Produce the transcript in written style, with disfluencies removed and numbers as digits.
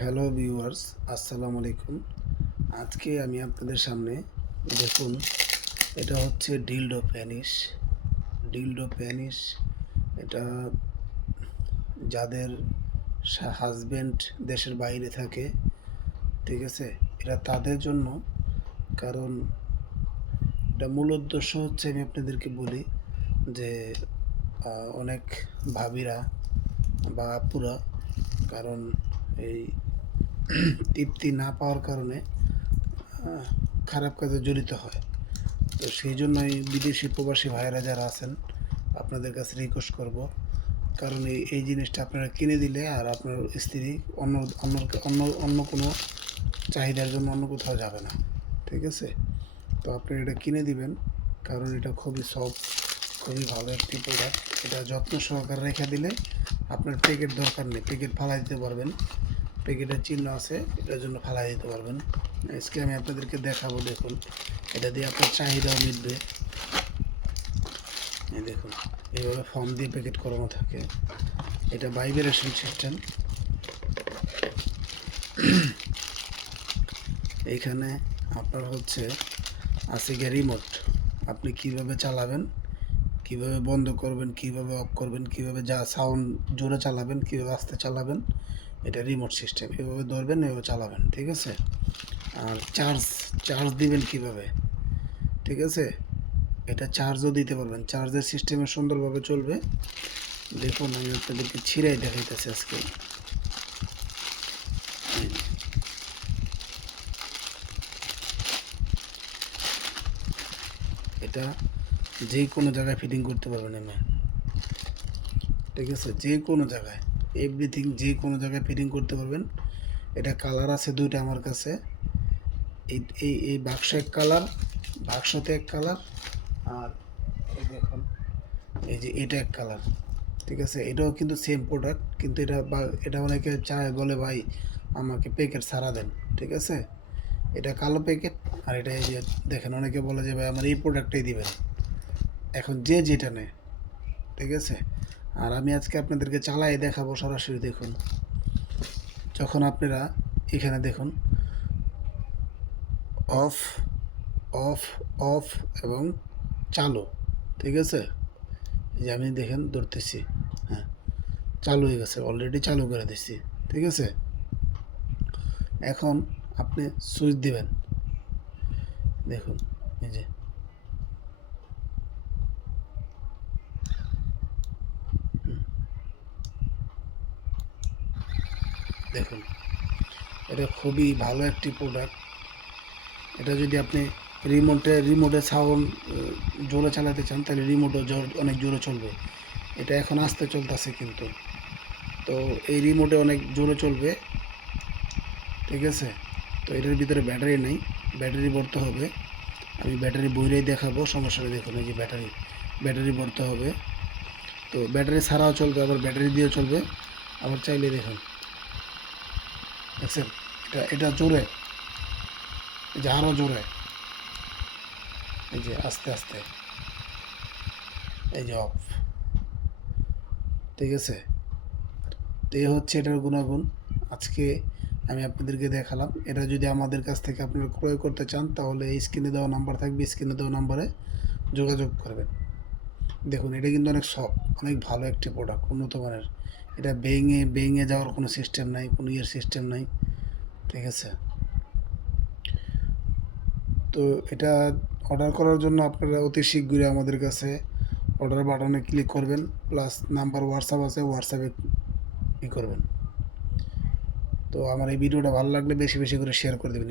Hello viewers, আসসালামু আলাইকুম। আজকে আমি আপনাদের সামনে দেখুন, এটা হচ্ছে ডিলডো প্যানিশ। এটা যাদের হাজবেন্ড দেশের বাইরে থাকে, ঠিক আছে, এটা তাদের জন্য। কারণ এটা মূল উদ্দেশ্য হচ্ছে, আমি আপনাদেরকে বলি যে অনেক ভাবিরা বা আপুরা, কারণ এই তৃপ্তি না পাওয়ার কারণে খারাপ কাজে জড়িত হয়। তো সেই জন্যই বিদেশি প্রবাসী ভাইয়েরা যারা আছেন, আপনাদের কাছে রিকোয়েস্ট করব, কারণ এই জিনিসটা আপনারা কিনে দিলে আর আপনার স্ত্রী অন্য অন্য অন্য অন্য কোনো চাহিদার জন্য অন্য কোথাও যাবে না, ঠিক আছে। তো আপনি এটা কিনে দিবেন, কারণ এটা খুবই সফট, খুবই ভালো একটি প্রোডাক্ট। এটা যত্ন সহকারে রেখে দিলে আপনার প্যাকেট দরকার নেই, প্যাকেট ফালাই দিতে পারবেন। প্যাকেটের চিহ্ন আছে, এটার জন্য ফালাই দিতে পারবেন। আজকে আমি আপনাদেরকে দেখাবো, দেখুন, এটা দিয়ে আপনার চাহিদাও মিটবে। এই দেখুন, এইভাবে ফর্ম দিয়ে প্যাকেট করানো থাকে। এটা ভাইব্রেশন সিস্টেম। এইখানে আপনার হচ্ছে আছে গিয়ে রিমোট। আপনি কিভাবে চালাবেন, কিভাবে বন্ধ করবেন, কিভাবে অফ করবেন, কিভাবে যা সাউন্ড জোরে চালাবেন, কিভাবে আস্তে চালাবেন, এটা রিমোট সিস্টেম। এভাবে ধরবেন, এভাবে চালাবেন, ঠিক আছে। আর চার্জ দিবেন কিভাবে, ঠিক আছে। এটা চার্জও দিতে পারবেন, চার্জের সিস্টেমে সুন্দরভাবে চলবে। দেখুন, আমি আপনাদেরকে ছিঁড়াই দেখাইতেছি আজকে। এটা যে কোনো জায়গায় ফিটিং করতে পারবেন এমনি, ঠিক আছে, যে কোনো জায়গায়, এভরিথিং যে কোনো জায়গায় ফিটিং করতে পারবেন। এটা কালার আছে দুইটা আমার কাছে। এই এই এই বাক্স এক কালার, বাক্সতে এক কালার, আর এই দেখুন, এই যে এটা এক কালার, ঠিক আছে। এটাও কিন্তু সেম প্রোডাক্ট, কিন্তু এটা অনেকে চায়, বলে ভাই আমাকে প্যাকেট ছাড়া দেন, ঠিক আছে। এটা কালো প্যাকেট, আর এটা এই যে দেখেন, অনেকে বলে যে ভাই আমার এই প্রোডাক্টটাই দিবেন। এখন যে যেটা নেয়, ঠিক আছে। আর আমি আজকে আপনাদেরকে চালাই দেখাবো সরাসরি। দেখুন, যখন আপনারা এখানে দেখুন, অফ অফ অফ এবং চালু, ঠিক আছে। যে আমি দেখেন ধরতেছি, হ্যাঁ, চালু হয়ে গেছে, অলরেডি চালু করে দিচ্ছি, ঠিক আছে। এখন আপনি সুইচ দিবেন, দেখুন, এই যে দেখুন, এটা খুবই ভালো একটি প্রোডাক্ট। এটা যদি আপনি রিমোটে সাউন্ড জোরে চালাতে চান, তাহলে রিমোটও অনেক জোরে চলবে। এটা এখন আস্তে চলতেছে কিন্তু, তো এই রিমোটে অনেক জোরে চলবে, ঠিক আছে। তো এটার ভিতরে ব্যাটারি নেই, ব্যাটারি ভরতে হবে। আমি ব্যাটারি বইরেই দেখাবো, সমস্যা নেই। দেখুন, এই যে ব্যাটারি ভরতে হবে। তো ব্যাটারি ছাড়াও চলবে, আবার ব্যাটারি দিয়েও চলবে। আবার চাইলে দেখুন, দেখছেন, এটা জোরে, এই যে আরও জোরে, এই যে আস্তে আস্তে, এই যে অফ, ঠিক আছে। তো এই হচ্ছে এটার গুণাগুণ। আজকে আমি আপনাদেরকে দেখালাম। এটা যদি আমাদের কাছ থেকে আপনারা ক্রয় করতে চান, তাহলে এই স্ক্রিনে দেওয়া নাম্বার থাকবে, স্ক্রিনে দেওয়া নাম্বারে যোগাযোগ করবেন। দেখুন, এটা কিন্তু অনেক সফট, অনেক ভালো একটি প্রোডাক্ট, উন্নত মানের। এটা ভেঙে যাওয়ার কোনো সিস্টেম নাই, কোনো সিস্টেম নাই, ঠিক আছে। তো এটা অর্ডার করার জন্য আপনারা অতি শীঘ্রই আমাদের কাছে অর্ডার বাটনে ক্লিক করবেন, প্লাস নাম্বার হোয়াটসঅ্যাপ আছে, হোয়াটসঅ্যাপে করবেন। তো আমার এই ভিডিওটা ভালো লাগলে বেশি বেশি করে শেয়ার করে দেবেন।